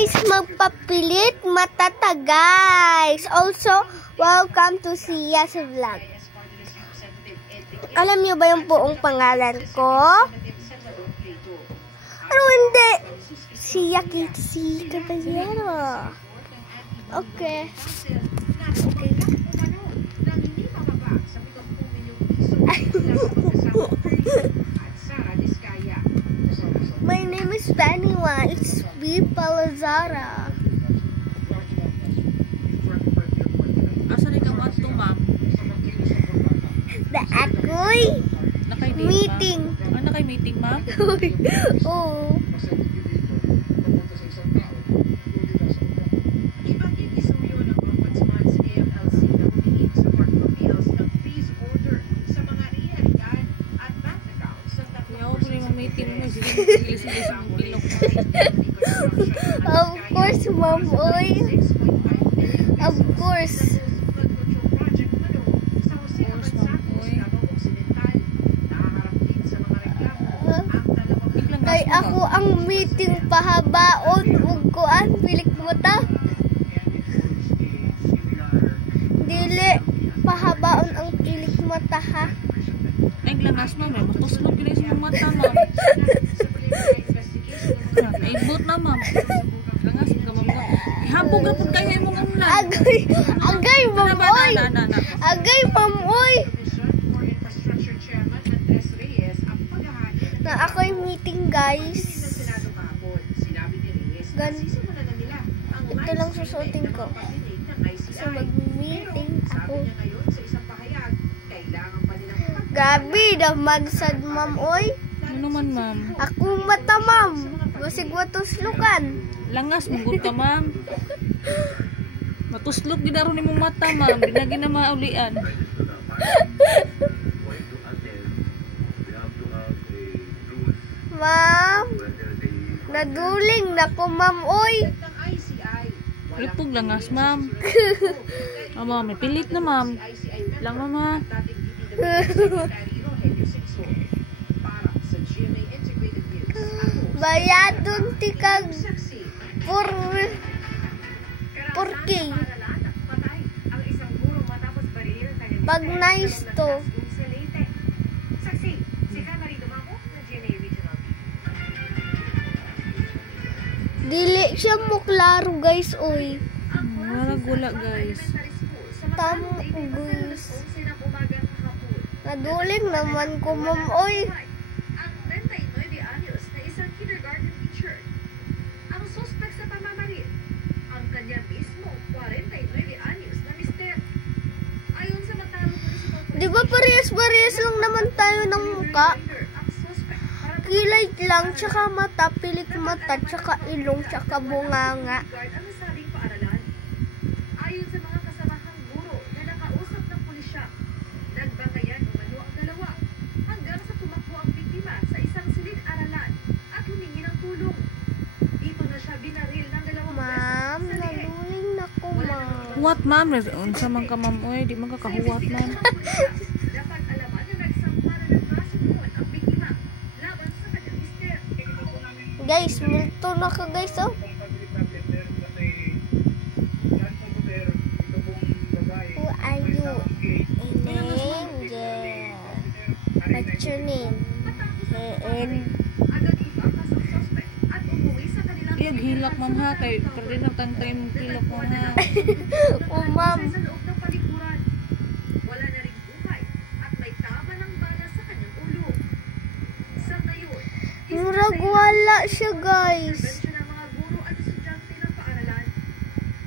guys, magpapilit matata guys. Also, welcome to Sia's Vlog. Alam niyo ba yung buong pangalan ko? Pero hindi. Sia Kitty Caballero. Okay. My name is Baniwa. It's B. Palazara. Asa ni ka mato, ma'am? The ako'y meeting. Ano kay meeting, ma'am? Oo. Of course, Ma'am Oy. Of course. Kay ako ang meeting pahabaon ug kuan pilik mo ta. Dili pahabaon ang pilik mata ha. Ay glanas ma'am, matuslog gid sa mata ma'am. Ibot na ma'am. Langas ka ma'am. Ihambog ra pud kayo imong umlan. Agay ma'am oy. Agay ma'am oy. Na ako'y meeting guys. Ito lang susuotin ko. So mag-meeting ako. Gabi naman sad ma'am oy. Ano man ma'am? Ako mata ma'am. Basig matuslukan. Langas mong ka ma'am. Matuslog gid aron imong mata ma'am. Dinagi na maulian. Ma'am. Naduling na ko ma'am oy. Lipog langas ma'am. Oh ma'am, may pilit na ma'am. Lang mama. Bayadon tikag 4K. Pag nice to. Dili siya mo klaro guys oy. Wala gula guys. Tamo guys. Naduling naman ko ma'am oy. Di ba parehas-parehas lang naman tayo ng muka? Kilay lang, tsaka mata, pilik mata, tsaka ilong, tsaka bunganga. Ayon sa mga kasamahang guro na nakausap ng pulisya, nagbangayan umano ang dalawa hanggang sa tumakbo ang biktima sa isang silid-aralan at humingi ng tulong. Dito na siya binaril ng dalawang Ma'am, naluling na ko, ma'am. What ma'am? Unsa man ka ma'am oy, di man ka kahuwat ma'am. dapat alaman na nagsampa na ng kaso noon ang biktima laban sa kanyang mister. Guys, multo na ka guys, oh. Who are you? An angel. What's your name? And Agad ibakas ang suspect at umuwi sa kanilang Iyag hilak ma'am ha kay pwede na tantay mong hilak mo ha. oh, ma'am. sa loob ng palikuran. Wala na ring buhay at may tama ng bala sa kanyang ulo. Sa ngayon, Murag wala siya, guys. Intervensyon ng mga guro at estudyante ng paaralan.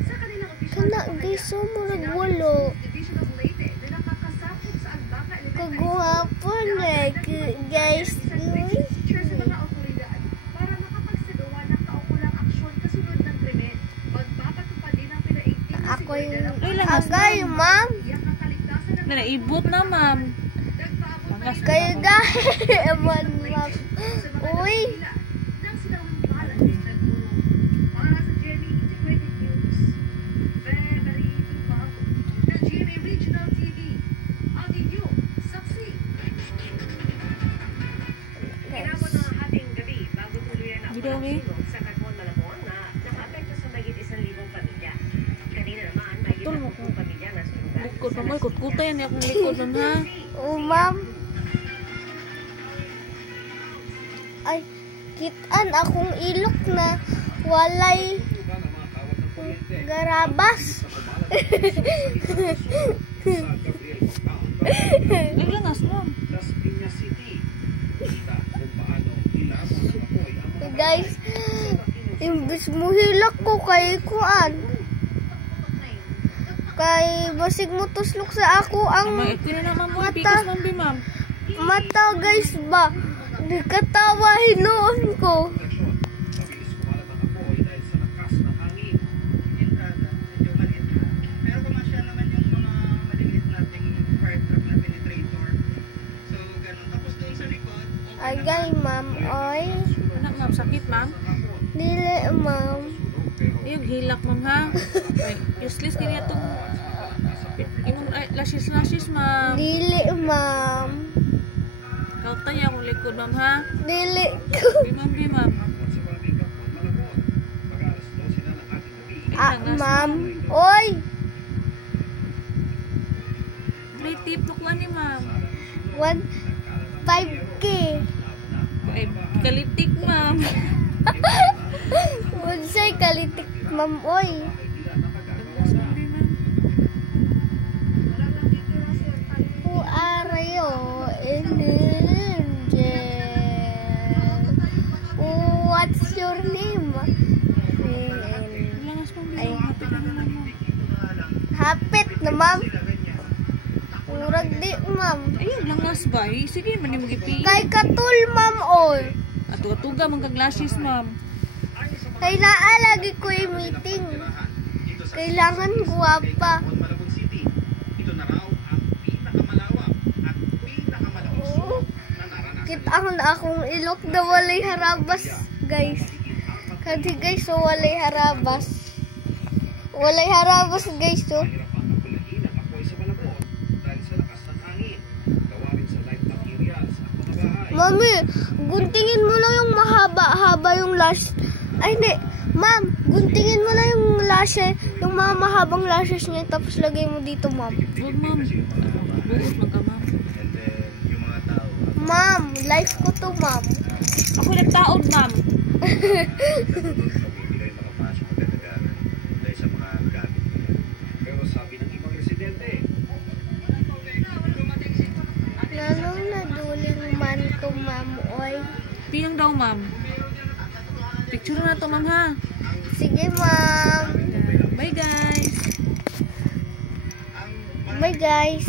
Sa kanilang opisyal Kana, guys, oh, murag walo. Division of Leyte na nakakasakop sa Agbaka Elementary Kagwapon, like, guys. teacher sa mga otoridad para makapagsagawa ng kaukulang aksyon kasunod ng krimen. Magpapatupad din ang pinaigting na Ako'y seguridad agay, ma'am. ang kaligtasan ng Naibot na ma'am. nagpaabot Langas ka Kayo, ma'am. guys. Ewan, ma'am. Uy. nang sinawang din nagpuro. Para sa GMA Integrated News, Beverly Tubago, ng GMA Regional TV, ang inyo, saksi. Inabot ng hating gabi bago tuluyan ang Gidaw, eh. sa Kagwan Malabon na naka-apekto likod ma'am. Oy, kutkuta yan akong likod ma'am ha. O, ma'am. Ay, kitaan akong ilok na walay garabas. Ay, langas ma'am. Guys, imbis mo hilak ko kay kuan. Kay basig mo tuslok sa ako ang Ay, ito na ma'am. Oy, Mata. pikas ma'am di ma'am. mata, guys ba? Di katawa hinuon ko. Ay, guys, ma'am, oy. Anak ma'am, sakit ma'am. Dili, ma'am. Ayog, hilak ma'am ha. Ay, useless kini atong imong lashes ma'am. Dili, ma'am. Kautan niya akong likod ma'am ha. Dili. Di ma'am. Ah, ma'am. Oy. May tip tuklan ni ma'am. 5K. Ay, kalitik ma'am. Unsay kalitik, ma'am, oy. Langas ma'am di ma'am. Who are you in angel? What's your name? Langas ma'am di Ay. ma'am. Hapit na naman ma'am. Hapit na, ma'am. Murag di, ma'am. Ayun, langas ba? Eh, sige, man yung gipi. Kay katul, ma'am, oy. Atuga mong kag-lashes ma'am. Kay naalagi ko yung meeting. Kailangan guwapa. Kitang na akong ilok na walay harabas, guys. Kasi guys, so walay harabas. Walay harabas, guys, so. Mami, guntingin mo lang yung mahaba-haba yung lash. Ay, hindi. Ma'am, guntingin mo lang yung lash, yung mga mahabang lashes niya, tapos lagay mo dito, ma'am. Huwag ma'am. Buot magka ma'am. Ma'am, life ko to, ma'am. Ako nagtaod ma'am. Nanong naduling man to, ma'am, oy. Pinang daw ma'am. Picture na to ma'am ha. Sige, ma'am. Bye guys. Bye, guys.